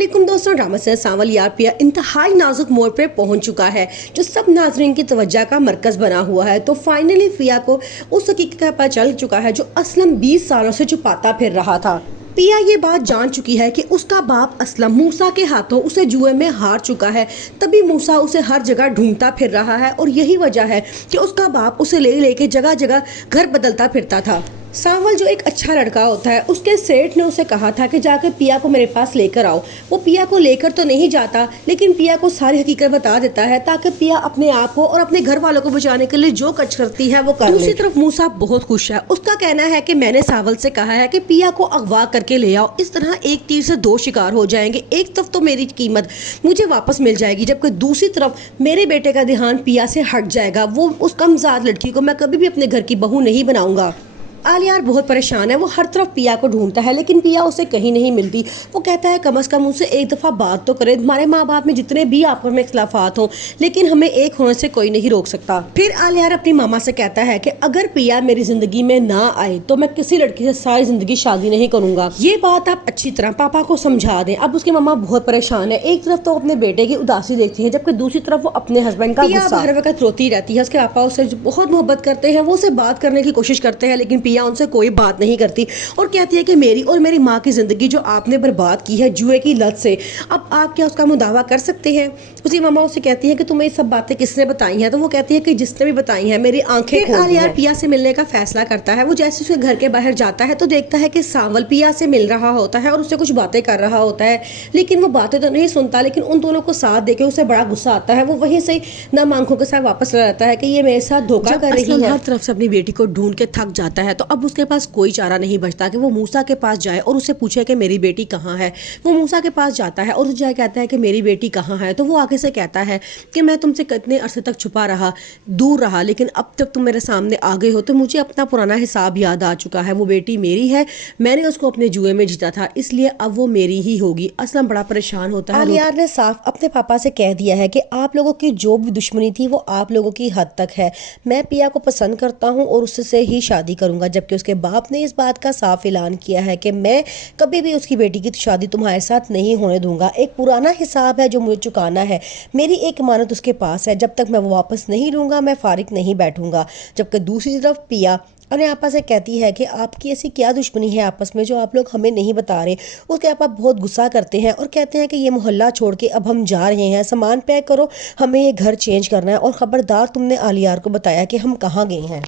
अस्सलामुअलैकुम दोस्तों, ड्रामा से सांवल यार पिया इंतहाई नाजुक मोड़ पे पहुंच चुका है जो सब नाजरीन की तवज्जो का मरकज बना हुआ है। तो फाइनली पिया को उस हकीकत का पता चल चुका है जो असलम 20 सालों से छुपाता फिर रहा था। पिया ये बात जान चुकी है कि उसका बाप असलम मूसा के हाथों उसे जुए में हार चुका है, तभी मूसा उसे हर जगह ढूंढता फिर रहा है और यही वजह है कि उसका बाप उसे ले लेके जगह जगह घर बदलता फिरता था। सांवल जो एक अच्छा लड़का होता है, उसके सेठ ने उसे कहा था कि जाकर पिया को मेरे पास लेकर आओ। वो पिया को लेकर तो नहीं जाता, लेकिन पिया को सारी हकीकत बता देता है ताकि पिया अपने आप को और अपने घर वालों को बचाने के लिए जो कुछ करती है वो कर। दूसरी तरफ मूसा बहुत खुश है। उसका कहना है कि मैंने सांवल से कहा है कि पिया को अगवा करके ले आओ, इस तरह एक तीर से दो शिकार हो जाएंगे। एक तरफ तो मेरी कीमत मुझे वापस मिल जाएगी, जबकि दूसरी तरफ मेरे बेटे का ध्यान पिया से हट जाएगा। वो उस कमज़ाद लड़की को मैं कभी भी अपने घर की बहू नहीं बनाऊंगा। आलियार बहुत परेशान है। वो हर तरफ पिया को ढूंढता है लेकिन पिया उसे कहीं नहीं मिलती। वो कहता है कम से कम उनसे एक दफ़ा बात तो करे। हमारे माँ बाप में जितने भी आपस में इख्तलाफात हों, लेकिन हमें एक होने से कोई नहीं रोक सकता। फिर आलियार अपनी मामा से कहता है कि अगर पिया मेरी ज़िंदगी में ना आए तो मैं किसी लड़की से सारी ज़िंदगी शादी नहीं करूँगा। ये बात आप अच्छी तरह पापा को समझा दें। अब उसकी मामा बहुत परेशान है। एक तरफ तो अपने बेटे की उदासी देखती है, जबकि दूसरी तरफ वो अपने हस्बैंड का गुस्सा। हर वक्त रोती रहती है। उसके पापा उससे बहुत मोहब्बत करते हैं, वो उसे बात करने की कोशिश करते हैं, लेकिन पिया उनसे कोई बात नहीं करती और कहती है कि मेरी और मेरी माँ की ज़िंदगी जो आपने बर्बाद की है जुए की लत से, अब आप क्या उसका मुदावा कर सकते हैं। उसकी मामा उससे कहती है कि तुम्हें ये सब बातें किसने बताई हैं। तो वो कहती है कि जिसने भी बताई हैं मेरी आंखें खोल दी हैं। पिया से मिलने का फैसला करता है। वो जैसे उसके घर के बाहर जाता है तो देखता है कि सांवल पिया से मिल रहा होता है और उससे कुछ बातें कर रहा होता है, लेकिन वो बातें तो नहीं सुनता। लेकिन उन दोनों को साथ देके उसे बड़ा गुस्सा आता है। वो वहीं से नम आंखों के साथ वापस लौट आता है कि ये मेरे साथ धोखा कर रही है। हर तरफ से अपनी बेटी को ढूंढ के थक जाता है, तो अब उसके पास कोई चारा नहीं बचता कि वो मूसा के पास जाए और उसे पूछे कि मेरी बेटी कहाँ है। वो मूसा के पास जाता है और उसे जाए कहता है कि मेरी बेटी कहाँ है। तो वो आगे से कहता है कि मैं तुमसे कितने अरसे तक छुपा रहा, दूर रहा, लेकिन अब तक तुम मेरे सामने आ गए हो तो मुझे अपना पुराना हिसाब याद आ चुका है। वो बेटी मेरी है, मैंने उसको अपने जुए में जीता था, इसलिए अब वो मेरी ही होगी। असलम बड़ा परेशान होता है। आलियार ने साफ अपने पापा से कह दिया है कि आप लोगों की जो भी दुश्मनी थी वो आप लोगों की हद तक है। मैं पिया को पसंद करता हूँ और उससे ही शादी करूंगा। जबकि उसके बाप ने इस बात का साफ ऐलान किया है कि मैं कभी भी उसकी बेटी की शादी तुम्हारे साथ नहीं होने दूंगा। एक पुराना हिसाब है जो मुझे चुकाना है। मेरी एक अमानत उसके पास है, जब तक मैं वो वापस नहीं लूंगा मैं फारिग नहीं बैठूंगा। जबकि दूसरी तरफ पिया अपने आपा से कहती है कि आपकी ऐसी क्या दुश्मनी है आपस में जो आप लोग हमें नहीं बता रहे। उसके आपा बहुत गुस्सा करते हैं और कहते हैं कि ये मोहल्ला छोड़ के अब हम जा रहे हैं, सामान पैक करो, हमें ये घर चेंज करना है और ख़बरदार तुमने आलियार को बताया कि हम कहाँ गए हैं।